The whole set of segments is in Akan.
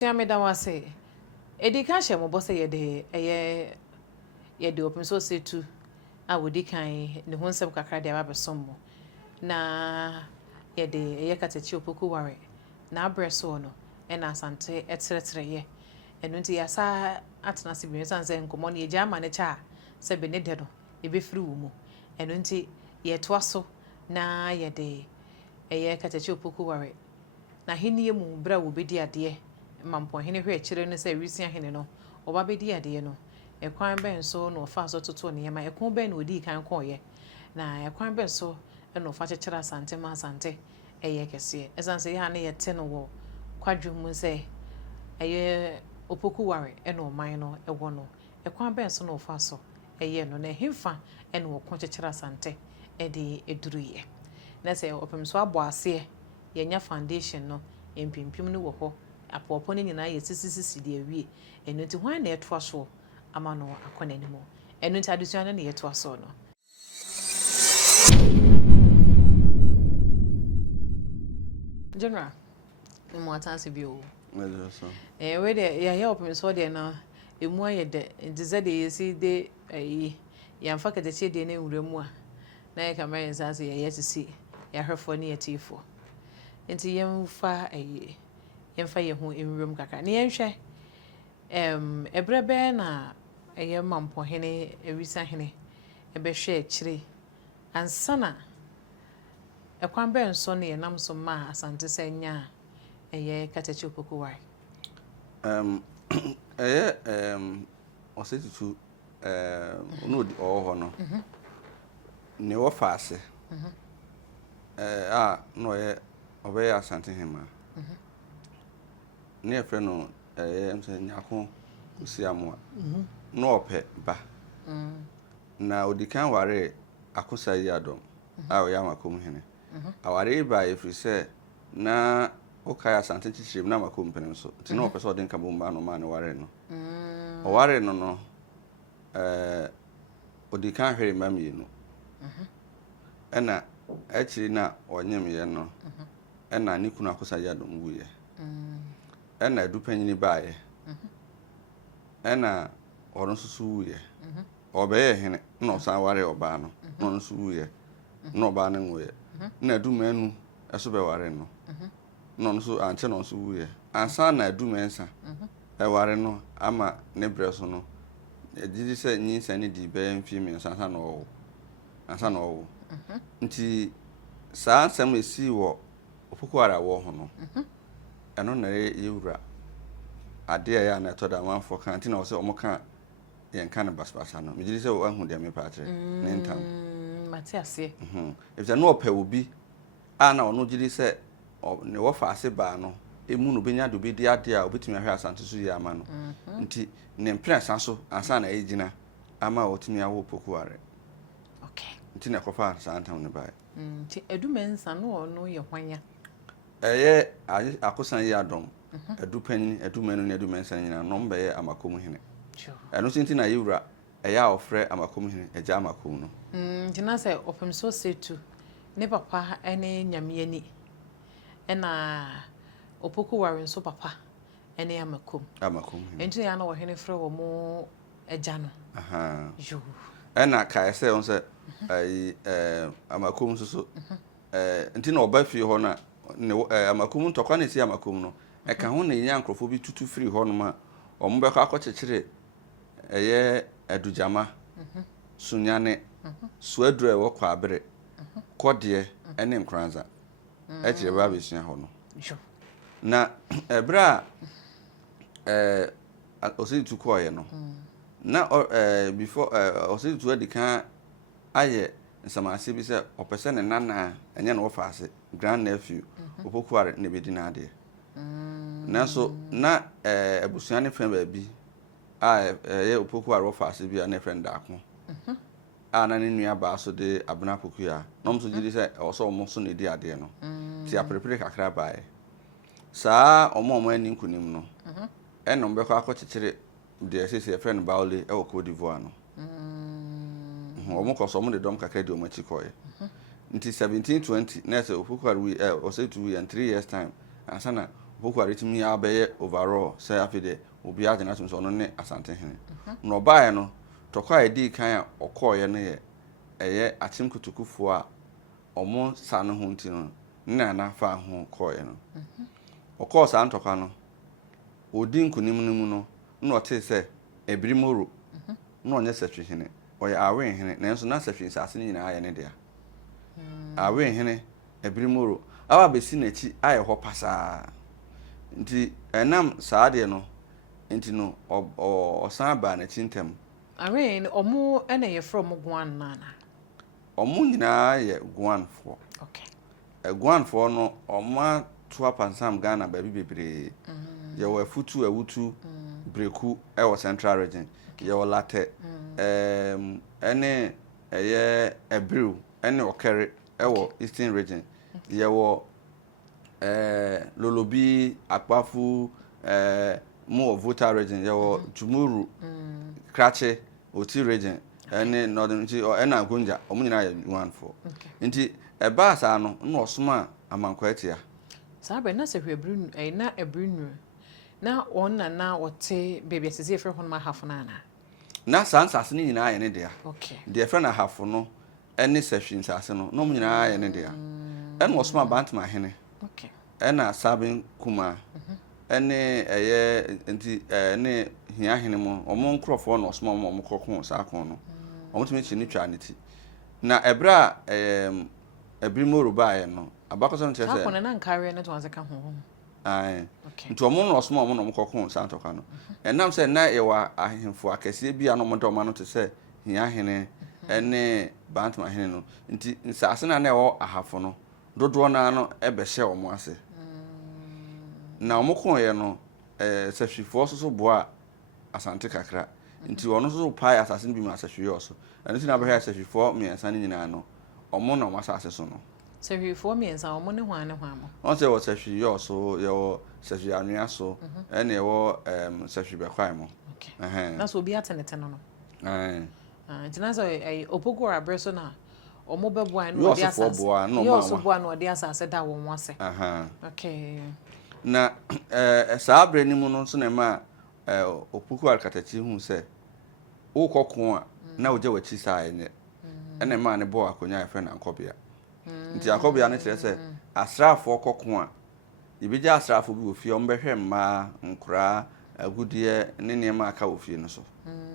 Tiameda wase education mo boss ye de open so say tu a wodi kan ne ho nsɛm kakra de ababesom mo na ye de ye katechi opoku ware na abreso no na asante eteretere ye eno nti yasa atena se bi san sɛ nkomo ne ye ama ne cha sɛ be ne de no e be firi wo mu eno nti ye toa so na ye de ye katechi opoku ware na henie mu bra wo bedi ade mampo hene hwe akire no sɛ wisia hene no oba bedi ade no ekwan ben so no fa so toto ne yema ekon ben no odi kan koye na ekwan ben so no fa kyekira asante ma asante eye kese esanse ya ne yete no wo kwadwu mu sɛ eye opoku ware no man no ewo no ekwan ben so no fa so eye no na himfa no wo kon kyekira asante de eduruye na sɛ opem so abo ase yenya foundation no empimpim no wo ho apopo ne nyina ye sisisi de awie eno nti hwan na etoa so ama no akona ni mo eno nti adusua na ye toa so no general mo atanse bi o we de ya opem so de na emu aye de ntize de yesi de ya mfa kateche de na nwuramu a na ye kamera nsanse ye sisi ya hwefo ne ye tifo nti yemfa yemfa ye ho enwuram kakra ne yenhwe ebrebe na eye mampo hene ewisa hene ebehwe akire ansana ekwan be nso ne nam so ma asante senya eye katechi opoku ware eye osetitu no di ho no ne wo faase no ye obe asante hema ne efre no emse nyako usiamwa no ope ba na odikan ware akosa yi adom a oya makom hene aware ba efri se na okaya asante chichim na makom penem so ti no ope so odin kan bomba no ma ne ware no o ware no no odikan hwere mamie no ena achiri na onyem ye no ena ni kunu akosa yi adom wuye ena edupanyini baaye ena ono susu wuye obeye hene na osan ware oba no no nsu wuye na oba ne ngoye na edumanu eso be ware no no nsu anche no nsu wuye ansa na edumensa e ware no ama ne breso no ejiji se nyinsa ni di be mfimi ansa na owo ansa na owo nti saa nsɛm esi wo opoku ara wo ho no eno na yewura ade ya na to da manfo kan ti na wo se omo kan yen kan basbasa no mejiri se wo ahu de me paatre ne ntam matiase if there no pe obi na ono jiri se ne wo fa ase ba no emu no benya do bi di ade a obetumi ahwe asante so yi ama no nti ne mprensa so ansa na ejina ama otumi awo opoku are okay nti na kofa santam ne bae nti edumensa no no ye hwanya eye akosan yi adom edupanyin edumenu ne edumensa nyina no mbe amakom hene eno sinti na yewura eye ofre amakom hene eja amakom no nti na se opem so setu ne papa ene nyame ani ena opoku ware nso papa ene amakom nti ya na wo hene frɛ wo mo eja no jo ena kai se on se amakom so nti na oba fi ho na ne amakom ntokwa na si amakom no e ka ho na nya nkrofo bi tutu free ho no ma omo be ka akɔkyekere eye adujama sunyane suadure wo kwa abere kode ene nkranza e kire ba be sua ho no na ebra ositu koye no na before ositu adika aye nsamase bi se opese ne nana enye na wo faase grand nephew opoku are ne bedi na ade na so na abusua ne fan ba bi ye opoku are wo faase bi na friend ako na ne nua ba so de abena poku ya no mso jiri se oso omo so ne di ade no ti aprepre kakra baaye saa omo ani nkunim no eno mbekọ akọchichiri de sese friend baole e wo Cote d'Ivoire no omo koso omo de dom kakra de omo chikoye nti 1720 na se opoku are we o say 2 and 3 years time ansana Opokuware timi abeye overall say afide obi agena tum so no ne Asante Hene no bae no tokwa edi kan a okoye no ye eye achim kutukufo a omo sa no ho ntino na na fa ho koye no okọ sa ntokwa no odi nkunim no mu no na ote se ebirimoro na onye Setwe Hene oye awe hene nanso na Setwe sase ni na aye ne dia awe hene ebirimoro awa besi na chi aye ho pasa nti enam saade no nti no osan ba na chintem awe omo ena ye from Gwan nana omo nyina ye Gwanfo okay Gwanfo no omo to Pansam Ghana ba bi bebre ye wo afutu awutu breku e wo Central Region ye wo late ene eye Ebrew ene Okere e wo Eastern Region ye wo Lolobi Akpafu mo Volta Region ye wo Jumuru Krache Oti Region ene Northern nti ena Agonja omunyina ye Gwanfo nti eba asa no na osoma amankwaatia sabe na se hwebru na ebrunu na onna na wote baby asese efre ho ma hafo na na sansase ni nyina aye ne dia okay de efre na hafo no ene sehwin sase no no nyina aye ne dia ene osoma bantama hene okay ena sabin kuma ene eye nti ne hia hene mo omo nkrofo no osoma omo kokon sa kon no omo tumi chi ni twa ne ti na ebra ebrimoro baaye no abakoso no chese akon na nkare ne to azeka ho ai okay nti omo no osoma omo no kokon sa ntoka no enam se na yewa ahemfo akese bia no modo ma no te se hia hene ene bantama hene no nti nsase na ewo ahafo no dodo na no ebe hye omo ase na omo kon ye no sehwifo so boa Asante kakra nti ono so pai asase bi ma sehwe yo so ene na be sehwifo miensa ni nyina no omo na omo asase so no sehwifo miensa omo ne hwan mo on se wo sehwe yo so yo sehwe anua so ene wo sehwe be kwai mo okay na so obi atenete no nti na so Opokuware abreso na omo beboa no odi asase yo so boa no odi asase da won wase okay na saabre ni mu no so na ma Opokuware katachi hu se wo kokon a na oje wachi saa ene ene ma ne bo akonya efe na nkobia nti akobia ne kire se asrafo kokon a ibija asrafo bi ofie ombehwe mma nkura agudie ne niema aka ofie no so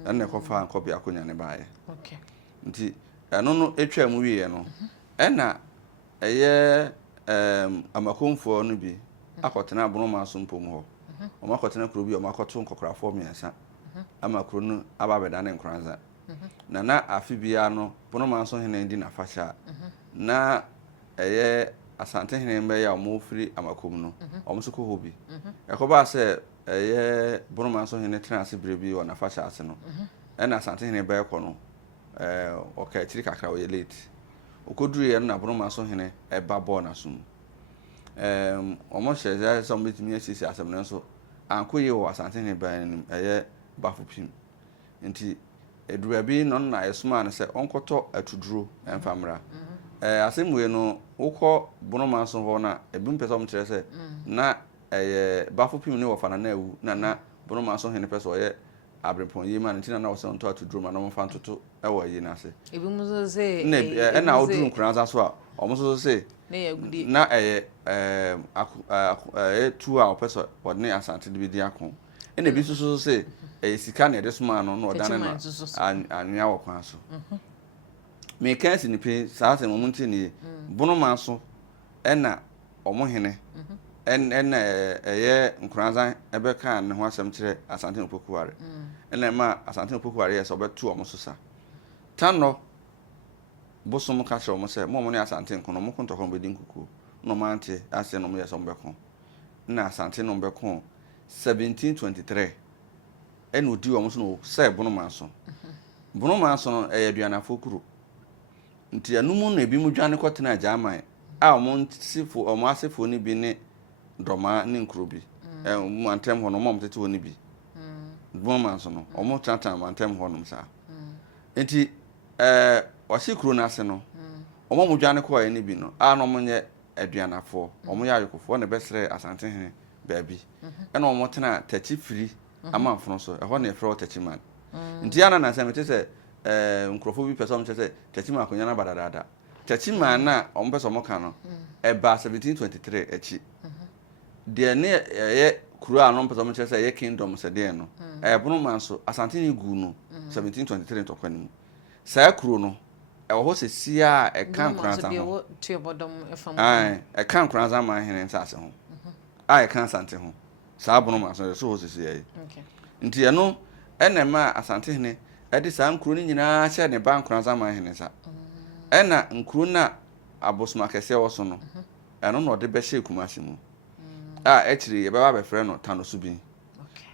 ene kofa nkobia akonya ne baaye okay nti eno no etwa mu wie no ena eye amakomfo no bi akotena abonoma so mpom ho o makotena kuro bi o makoto nkokrafo miensa amakro no ababeda ne nkranza na afi bia no bonoma so hene ndi na facha na eye Asante Hene mbe ya omo firi amakom no omo so ko hobi yakoba se eye bonoma so hene trans brebi o na facha ase no na Asante Hene be ko no okay tiri kakra o ye late okoduru ye na bonoma so hene eba bo na sum omo hye some bitimi asisi asem no so ankoye wo Asante Hene ban eye bafopim nti edura bi no na esuma ne se onkoto atuduro emfamra asemwe no ukọ bonoma so ho na ebim pese om kire se na eye bafopim ne wo fana na awu na bonoma so Hene pese oye abrepon yi ma ntina na wo se onto atuduro ma na mo fa ntoto ewo yi na se ebim so se na oduru nkranza so a omo so se na yagudi na tu a pese odne Asante de bi di akon ene bi so se sika na edesuma no na odane na anwia wo kwan so me kansi ni pe saase mo munti ni bonoma so ena omo hene ena eye nkranza ebe kan ne ho asem kire Asante Opokuware ena ma Asante Opokuware yes obetu omo so sa tano bosom ka kire omo se mo ne Asante nkono mo kontokon be dinkuku no mante ase no mo yes omo bekon na Asante no bekon 1723 ena odi omo so no se bonoma so no aduanafo kuro nti anumu na ebi mu dwane kotena German a omo asefo ni bi ne doma ne nkuro bi mu antem ho no mo mtete ho ni bi bonoma so no omo tata antem ho no sa nti wasi kuro na ase no omo mu dwane ko ye ni bi no a no mo nye aduanafo omo ya yokofo na besre Asante Hene baabi ɛna ɔmo tena tachi free amanfono so ɛhɔ na ɛfrɛ tachi man nti ana na sɛ mete sɛ nkrofo bi pɛ sɛ ɔmo kyerɛ sɛ tachi man akonya na badadada tachi man na ɔmo pɛ sɛ ɔmo ka no ɛba 1723 akyi deɛ ne ɛyɛ kuro a ɔmo pɛ sɛ ɔmo kyerɛ sɛ ɛyɛ kingdom sɛ deɛ no ɛbono man so asante ne gu no 1723 ntɔkwa ne mu saa kuro no ɛwɔ hɔ sɛ sia ɛka nkranza ho ɛka nkranza ma hene nsase ho a ɛka asante ho saa bono ma so so hɔ sɛ sia nti ɛno ɛna ma asante hene ɛde saa nkuro ne nyinaa hyɛ ne ba nkranza ma hene nsa ɛna nkuro na abosoma kɛse wɔ so no ɛno na ɔde bɛhyɛ Kumasi mu a ɛkyiri yɛbɛba bɛfrɛ no Tano so bi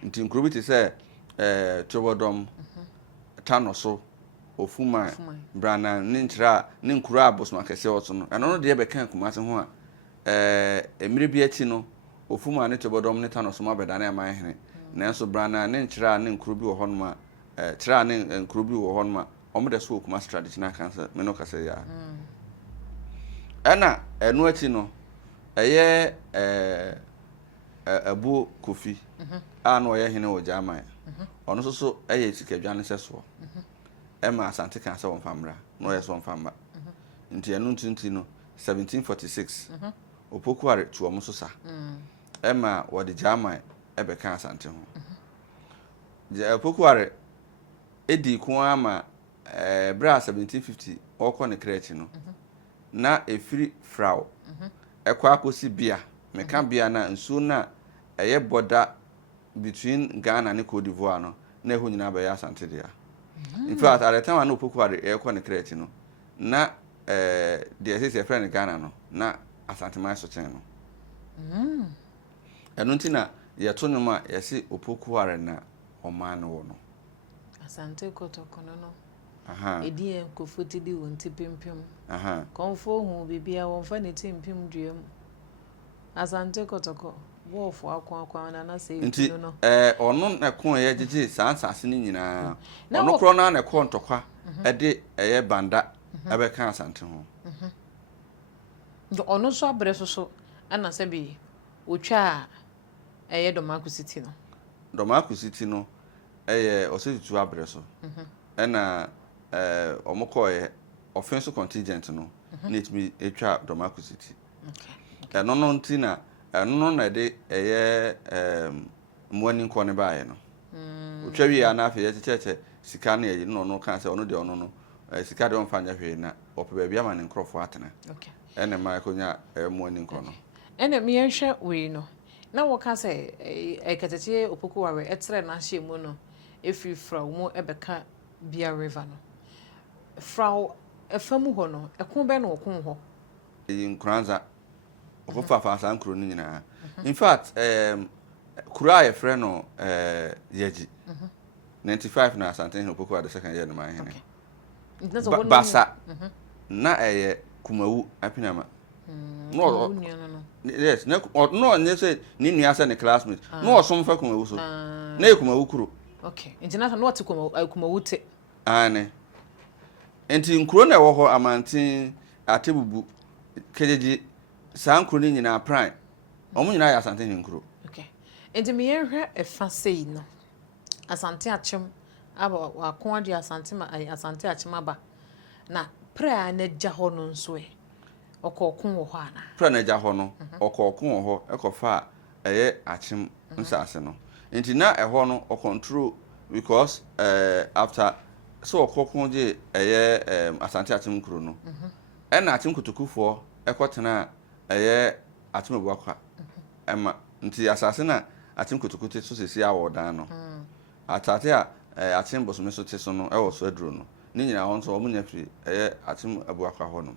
nti nkuro bi te sɛ Tobodom Tano so Ofuma Brana ne nkyira ne nkuro a abosoma kɛse wɔ so no ɛno no deɛ bɛka Kumasi ho a emire bi akyi no Ofuma ne Tobodom ne Tano so ma bɛdane aman hene nanso Brana ne nkyira ne nkuro bi wɔ hɔ no ma kyira ne nkuro bi wɔ hɔ no ma ɔmo de so Kumasi traditional cancer me no kasa ya ɛna ɛno akyi no ɛyɛ Abu Kofi a no ɔyɛ hene wɔ Germany ɔno so ɛyɛ sikadwane sɛ soɔ ɛma asante kan sɛ wɔmfamra no ɔyɛ so wɔmfamba nti ɛno ntinti no 1746 Opokuware tu ɔmo so sa ɛma wɔde Germany ɛbɛka asante ho Opokuware edi ko ama bra 1750 ɔkɔ ne krɛchi no na efiri frau ɛkɔ akosi bia meka bia na nsuo na ɛyɛ border between Ghana ne Cote d'Ivoire no na ɛho nyina bɛyɛ asante dia in fact at the time na Opokuware ɛkɔ ne krɛchi no na deɛ sɛ friend Ghana no na asante man so kyɛn no ɛno nti na yɛto no ma yɛse Opokuware na ɔman no wɔ no asante kotokono no edi nkofoti di wonti pimpim konfo hu bibia wonfa ne timpim duam asante kotoko wofo akwa na se yinu no ono na ko ye gigi sansase ni nyina ono kro na na ko ntokwa ede eye banda abeka asante ho ono so abre so ana se bi otwa eye Domaku City no eye osetutu abre so na omokoye offense contingent no need me etwa Domaku City no no ntina no na de eye muani nko ne baaye no otwa wi ya na afi ye cheche sika na ye no kan se ono de ono no sika de onfa nya hwe na ope ba bia ma ne nkrofo atena ene ma konya muani nko no ene me yenhwe we no na wo ka se ekatete Opokuware etre na hye mu no efiri fra mu ebeka Bia River no frau efamu ho no ekon be no okon ho nkranza okofa fa san kro ni nyina in fact kura ye frɛ no yaji 95 na asante Opokuware the second year no man hene basa na Kumawu apinama no yes no nye say ni nua say ne classmate no osom fa Kumawu so na Kumawu kuro okay international no ati Kumawu te ane enti nkuro na ɛwɔ hɔ amantin atebubu kejeji saa nkuro ni nyina prime ɔmo nyina ya asante nkuro okay enti me yɛhwɛ ɛfa sei no asante achem aba wakon ade asante ma asante achem aba na pra na gya hɔ no nso ɔkɔkon wɔ hɔ ana pra na gya hɔ no ɔkɔkon wɔ hɔ ɛkɔfa ɛyɛ achem nsase no enti na ɛhɔ no ɔcontrol because after so okokon je eye asante atim kuro no na atim kutukufo ekotena eye atim ebuakwa ema nti asase na atim kutukute so sesi awodan no atate a atim bosome so te so no e wo so aduro no ni nyina ho nso omunya firi eye atim ebuakwa ho no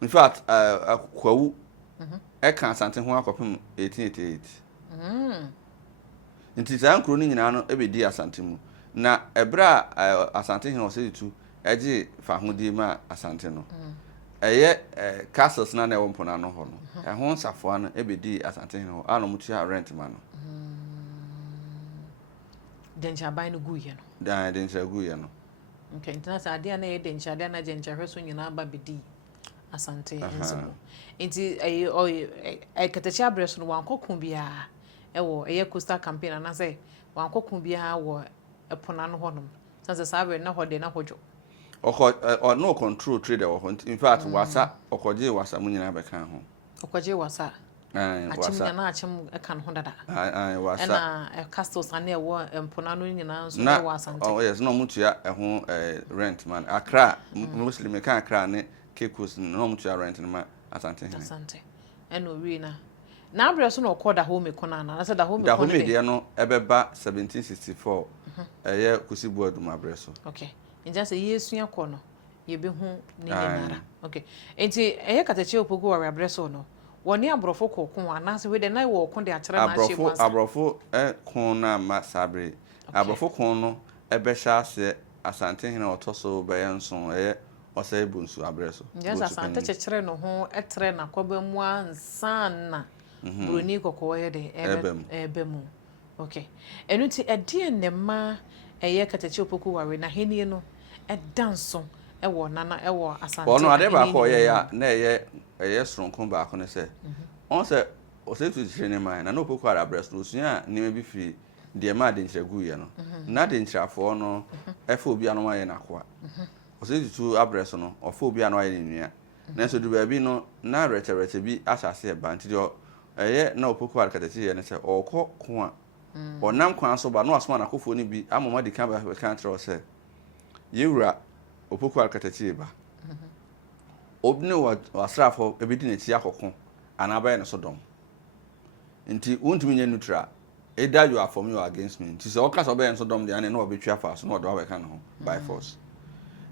in fact akwawu eka asante ho akopem 1888 nti zankro ni nyina no ebedi asante mu na ebra asante hin osetu eje fa hodi ma asante no eye castles na ewo mpona no ho no ho nsafo no ebedi asante hin ho ano mutua rent ma no dencha ban no guye no dencha guye no okay international ade na dencha ade na dencha hweso nyina aba bedi asante ensimu nti katachi abreso no wankokun bia ewo coastal campaign na say wankokun bia wo epona no honom sanse sabe na hode na hojo no control trade in fact wasa okoje wasa munyina be kan ho okoje wasa achim na achim kan ho dada wasa na castles ane wo empona no nyina nso na wasante oh yes no mutua ho rent man Accra muslim kan Accra ne Kekos no mutua rent ma asante eno wi na abreso no okoda home kona na say da home kona da home de no ebeba 1764 eye kusibu adum abreso okay nja say yesu akọ no ye be hu ni nara okay enti eye katachi opogu wa abreso no woni abrofo kokon anase we de na wo kon de akyere na ahye mu abrofo kon na ma sabre abrofo kon no ebe sha ase asante hina otoso be yenso eye osai bunsu abreso yes asante chekere no ho etre na koba mu ansan broni kokko ye de ebe mu okay enuti ede ne ma eye katachi opoku ware na henie no edanso ewo nana ewo asante ono ade ba ko ye ya na eye sronkon ba ko ne se on se o se tu chire ne man na no opoku ware abreso no suya ni me bi firi de ma de nchiragu ye no na de nchirafo no efa obi anu ma ye na kwa o se tu abreso no ofa obi anu aye ni nua na so du ba bi no na rete bi asase e ba nti de eye na opoku ware katachi ye ne se okọ ko a onam kwan so ba no asoma na kofo ni bi amoma di kan ba kan tro se yewura opoku alkatachi ba obne wasrafo ebedi na ti akoko anaba ne so dom nti wontumi nya neutral either you are for me or against me nti se okasa oba so dom de ane na obetwa fa so na odo ba kan ho by force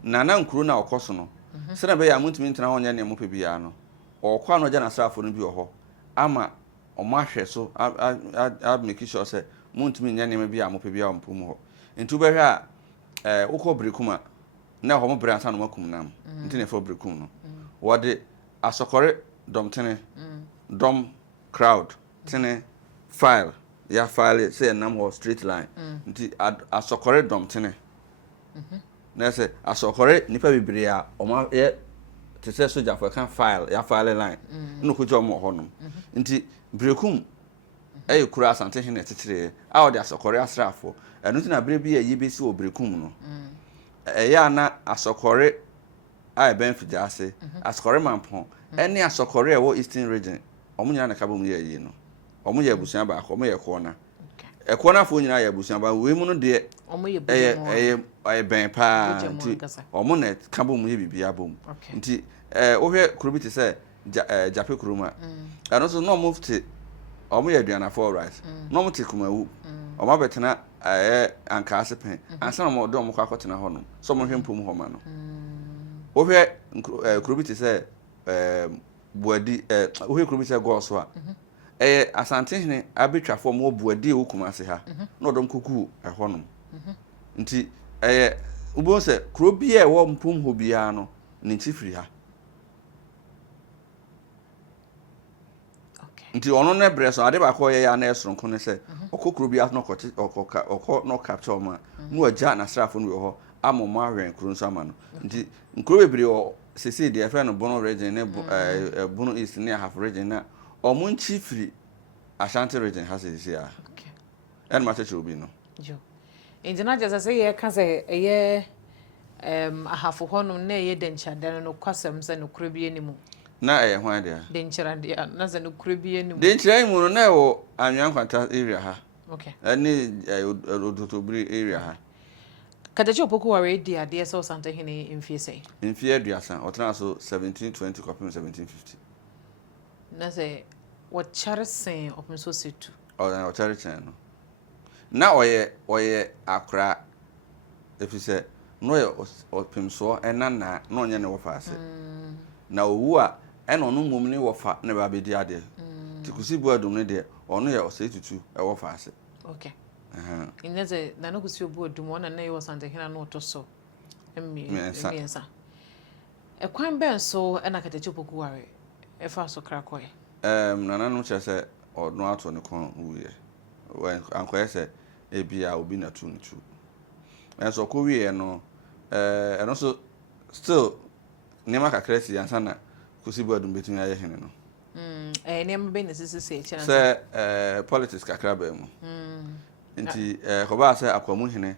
na nkuru na okoso no se na be ya muntumi ntena ho nya ne mo pebia no okwa no ja na srafo no bi ho ama omahwe so a make sure say muntumi nya ne me bia mo pebia ompum ho nti ubehwe a ukọ brekum na ho mo bre ansa no makum nam nti ne fo brekum no wode asokore dom tene dom crowd tene file ya file say nam ho straight line nti asokore dom tene na say asokore nipa bibire a o ma ye te say soja for kan file ya file line no ko jo mo ho no nti brekum kura asante hene tetere a o de asokore asrafo enu ti na bre bi ye besi obrekum no ya na asokore a ben fija ase asokore mampon eni asokore wo eastern region omunya na kabo mu ye yi no omunya abusuan ba ko omuye kona ekona fo nyina ya abusuan ba we mu no de omuye ben pa nti omu na kabo mu ye bibia bom nti ohwe kurubi ti se jape kuruma eno so no mufti omuye aduana for rice no mufti kumawu oma betena anka asepen ansa na mo do mo kwakotena ho no so mo hwempum ho ma no ohwe kurubiti se buadi ohwe kurubiti se go so a asante hene abetwafo mo buadi okuma se ha no do mkoku ho no nti ubo se kurobi e wo mpum ho bia no ni chifiri ha nti ono na breso ade ba ko ye ya na esronko ne se okokuru bi asno okọ no capture ma mu aja na srafo no ho amoma ahwen kuru nso ama no nti nkuru bebre o sese de efe no bono region ne bono east ne half region na omun chifiri Ashanti region has sese a okay en ma cheche obi no jo enjina jasa se ye ka se ye ahafo hono na ye dencha dan no kwasem se no kuru bi enimu na hwan dia denchira dia na ze no kuru bi enimu denchira mu no na wo anwan kwanta area ha okay ani odotobri area ha katachi opoku ware dia de so sante hene imfie sei imfie aduasa otena so 1720 kopim 1750 na ze what charisen opim so setu o charisen no na oye akra efise no ye opim so enana na onye ne wofa na owu a ena ono mom ne wofa na ba bedi ade tikusi bu adum ne de ono ye osetutu e wofa ase okay ineze na no kusi obu adum ona na ye wasante hena no to so emmiensa ekwan ben so ena katachi opoku ware efa so krakoy nana no chese ono ato ne kon wuye when ankoye se ebia obi na tu ntu enso ko wiye no eno so still nema kakresi ansa na kusibu adum betumi aye hene no nneɛma bɛ na sisi sɛ kyerɛ sɛ politics kakra ba mu nti koba sɛ akwamu hene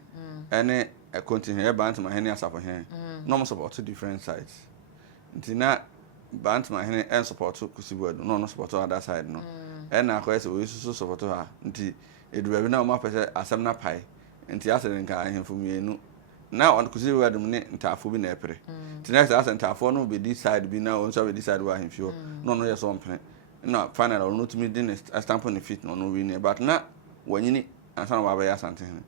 ɛne continue e Bantama hene asafo hene no mo support different sides nti na Bantama hene en support kusibu adum no support other side no na akwa sɛ we susu support ha nti eduba bi na mo apɛ asɛm na pai nti asɛn nka ahemfo mienu na on kusibu adum ne ntafo bi na epere nti next asɛn ntafo no be this side bi na on so be this side wa ahemfio no yɛ so mpene na final no tumi din stamp on the feet no win but na wanyini ansan wa ba ya asante hene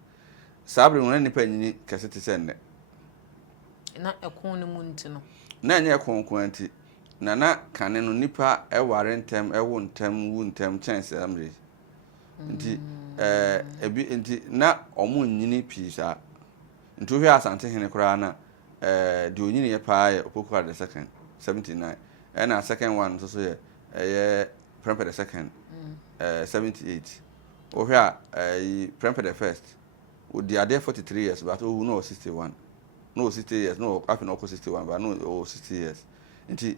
sabre wona nipa nyini kese te sɛ nne na ɛkon ne mu nti no na nyɛ konkon anti na kane no nipa ɛware ntem ɛwo ntem wu ntem chance amre nti ebi nti na ɔmo nyini pisa nti hwe asante hene koraa na de onyini yɛ paa yɛ Opoku the second 79 ɛna second one so yɛ Prempeh the second 78 hwe a Prempeh the first odi ade 43 years but oh no 61 no 60 years no after no 61 but no 60 years nti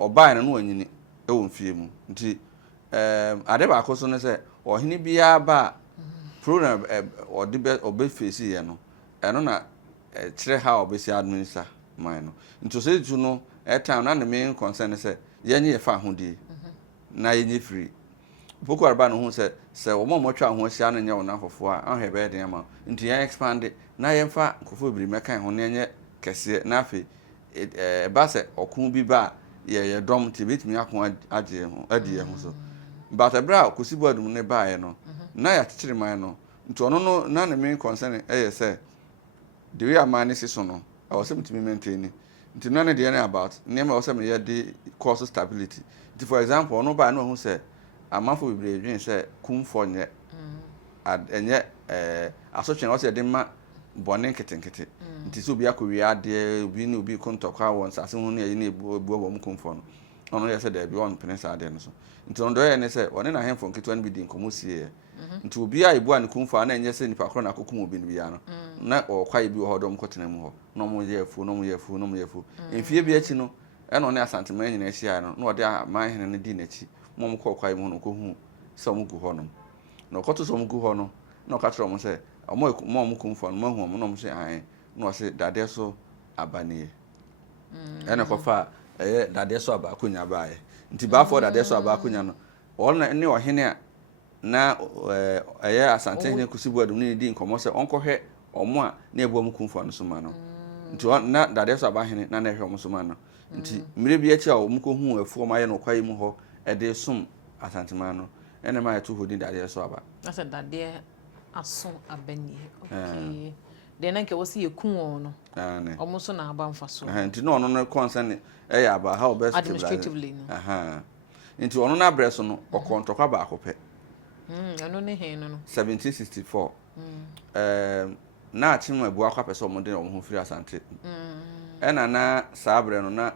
obai na no anyini ewo mfie mu nti ade ba akoso no se ohene bia ba program odi be obe face ye no eno na kire ha obesi administer man no nti so etu no time na the main concern se yenye ye fa hodi na yenye free Opoku arba no hu se wo motwa ho asia no nya wona fofo a ahwe be den ama nti yan expand na yemfa nkofo biri mekan ho ne nye kese na afi ba se okun bi ba ye dom ti bitimi akon agye ho adi ye ho so but ebra kusibu adum ne ba ye no na ya kikire man no nti ono no na ne main concern se the way amani si so no I was able to maintain nti na ne de na about nema was me ye de course stability nti for example ono ba no hu se amafo bibre dwen se kumfo nye enye asotwe na o se de ma bone ketenkete nti so obi akowi ade obi ne obi kontokwa won sase hu ne ye na ebu wo mu kumfo no ono ye se da bi on pene sa ade no so nti on do ye ne se one na hemfo nketwa ne bi di nkomosie nti obi a ebu an kumfo na enye se nipa kro na kokum obi ne bi ya no na okwa ye bi wo hodom kotena mu ho no mo ye afu no mo ye afu no mo ye afu enfie bi achi no e no ne asante man nyina ahia no na ode man hene ne di nachi mom ko kwa mu no ko hu se mo gu ho no na okoto so mo gu ho no na okatro mo se mom kumfo no mahu mo no mo se an na o se dade so abanie ene ko fa dade so aba akonya baaye nti ba for dade so aba akonya no all ne ohene a na asante hene kusibu adum ne di nkomo se onkohwe omo a na ebu am kumfo no so ma no nti na dade so aba hene na na hwe omo so ma no nti mire bi achi a omo ko hu afu omo aye no kwaye mu ho ede som asante ma no ene ma eto hodin dade so aba asa dade aso abanie okay de na nke wo se yekun won no omo so na aba mfa so nti no ono no concern aba how best administratively no nti ono na breso no okontokwa ba akopɛ ano ne he no 1764 na achim abu akwa pese omo de omo ho firi asante ena na sabre no na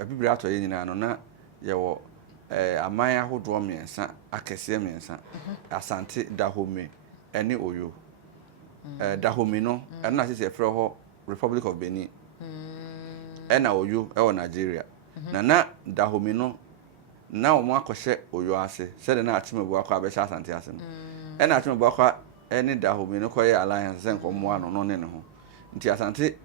abibiri ato ye nyina no na ye wo aman ahodo miensa akese miensa asante dahome ene oyo dahome no ena sese efre ho Republic of Benin ena oyo e wo Nigeria na dahome no na omo akɔhye oyo ase sɛ de na achim abu akwa abɛhye asante ase no ena achim abu akwa ene dahome no koye alliance sen ko mo ano no ne ho nti asante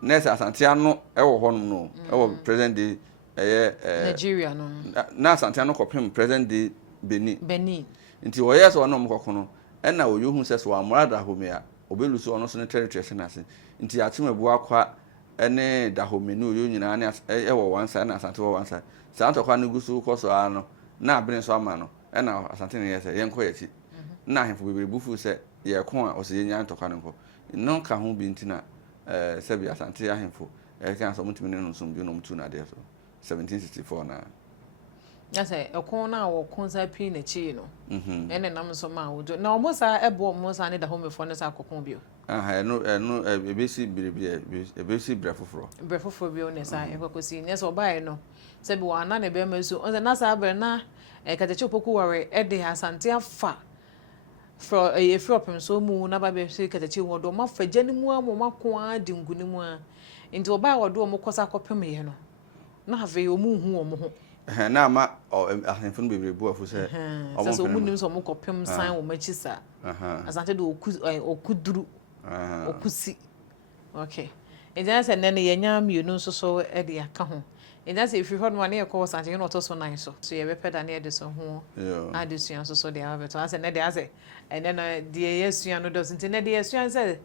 nese asante ano e wo ho no e wo present day Nigeria no na asante ano kopem present day Benin nti wo yes ono mkoko no e na oyo hu se so amura dahome a obeluso ono so ne territory se na ase nti achim abu akwa ene dahome no oyo nyina ne e wo one side na asante wo one side santo kwa ne gusu ko so ano na abene so ama no e na asante ne yese yenko yati na ahemfo bebere bufu se ye ko a o se yenya ntokwa ne ko no ka ho bi ntina se bi asante ahemfo kan so mutumi ne no so bi no mutu na de so 1764 na ya se ekon na wo konza pi na chi no ene nam so ma wo na omo sa ebo omo sa ne da home fo ne sa kokon bi eno ebesi biribi ebesi brafoforo bi o ne sa ekokosi ne so bae no se bi wa na ne be maso on na sa abre na kateche Opoku ware e de asante afa for from so mu na ba be se kateche wo do ma fa gani mu amoma ko a di nguni mu a nti oba wo do mo kosa kopem ye no na have omu hu omo ho na ma ahemfo no bebre bu afu se so omu nim so omo kopem san wo machi sa asante de okuduru okusi okay ejana se nene yenya mienu nso so e de aka ho ejana se if you heard one e ko sante no to so nine so ye bepe da na e de so ho adesuan so de abeto ase ne de ase ene no de yesuan no do sinte ne de yesuan se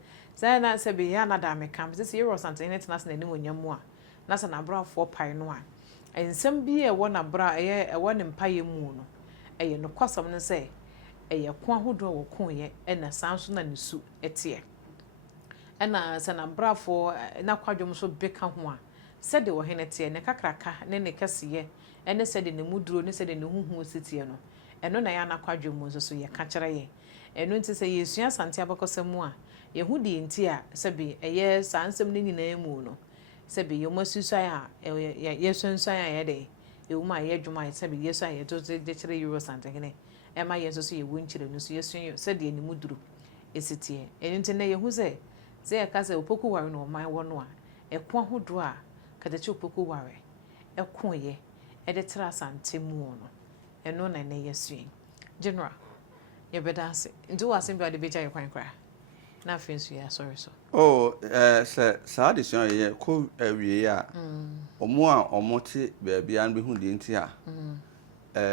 na se be ya na da me kam se ye sante ne tena se na ni wonyamu a na se na brafo pai no a ensem bi e wo na bra e wo ne mpaye mu no eye no kwasam no se eye ko ahodo wo ko ye e na sanso na ne su etie ena se na brafo na kwadwom so beka ho a se de wo hene tie ne kakraka ne kasiye ene se de ne muduro ne se de ne huhu sitie no eno na ya na kwadwom mu so ye ka kire ye eno nti se yesua sante abakosam a ye hu di nti a se bi eye sansem ne nyina mu no se bi yo masusan a yesunsan a ye de e wuma ye dwuma se bi yesu a ye to de kire euro sante hene e ma ye so ye wonchire no so yesun se de ne muduro esitie eno nti na ye hu se ye ka se opoku ware no man wo no a ekwo hodo a kadachi opoku ware ekwo ye e de tra sante mu no eno na na yesuen general ye bedase ndu wasen bi de beja ye kwan kra na fensu ya sorry so se sa de suen ye ko awie ya omo a omote ba bia no hu de nti a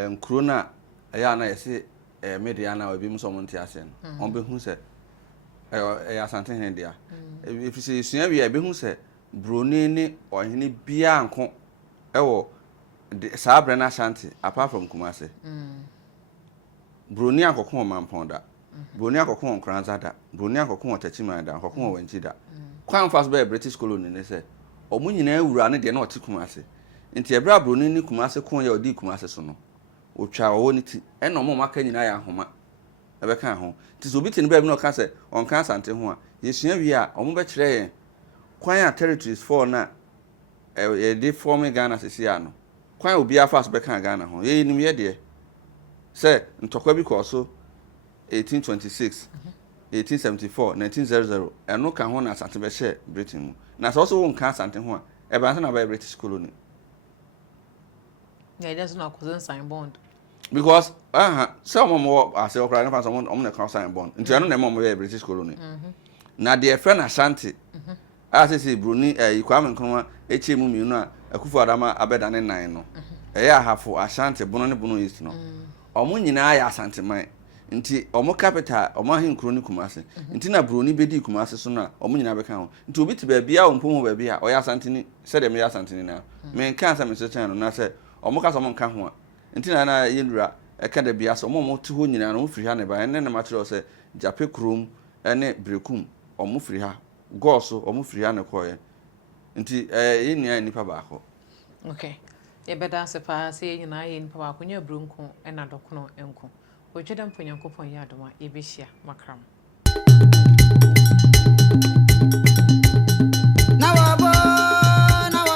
nkro na ya na yese media na obi mso monte ase no on be hu se asante hen dia if you sua wi be hu se broni ni ohene bia anko ewo saa bre na asante apart from Kumase broni akoko mamponda broni akoko nkranza da broni akoko otachima da akoko wanchi da kwan fast by British colony ne se omu nyina awura ne de na ote Kumase nti ebra broni ni Kumase kon ya odi Kumase so no otwa wo ni ti ena omo maka nyina ya ahoma ebe kan ho ti so biti ne ba bi no ka se on kan asante ho a yesua wi a omo be kire yen kwan ya territories for na e dey form Ghana sisi ano kwan obi afas be kan Ghana ho ye nim ye de se ntokwa bi ko so 1826 1874 1900 eno ka ho na asante be share Britain mu na so so won kan asante ho a e ba na ba British colony yeah that's not cause sign bond because some more as you cry na someone on the sign bond nti eno na mo be British colony na de friend Ashanti asese broni Kwame Nkrumah echemu mienu a Akufo Adama abedane nan no ahafo Ashanti bono ne bono east no omo nyina ya Asante man nti omo capital omo ahenkro ni Kumase nti na broni bedi Kumase so na omo nyina beka ho nti obi ti ba bia ompo ho ba bia oya Asante ni se de me ya Asante ni na me nka sa me so chan no na se omo ka so mo nka ho a nti na yendura eka da bia so omo ti ho nyina no firi ha ne ba ene na ma kire se Jape krom ene Brekum omo firi ha goso omo firi ha ne koye nti yenia nipa ba ko okay ye beda se pa se nyina ye nipa ba ko nya brunku ena dokono enko odwedam ponyankopon ya adoma ye behia makram